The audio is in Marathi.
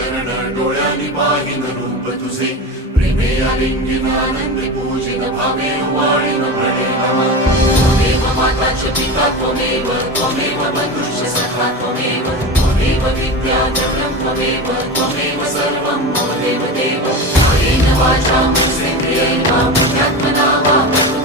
चरण डोळ्यांनी पाहिन रूप तुझे प्रेमे आलिंगन आनंदे पूजिन भावे वाळीन प्रणेन त्वमेव माता च पिता त्वमेव त्वमेव बन्धुश्च सखा त्वमेव त्वमेव विद्या द्रव्यं त्वमेव त्वमेव सर्वं मम देव कायेन वाचा मनसेन्द्रियेण वा बुद्ध्यात्मना वा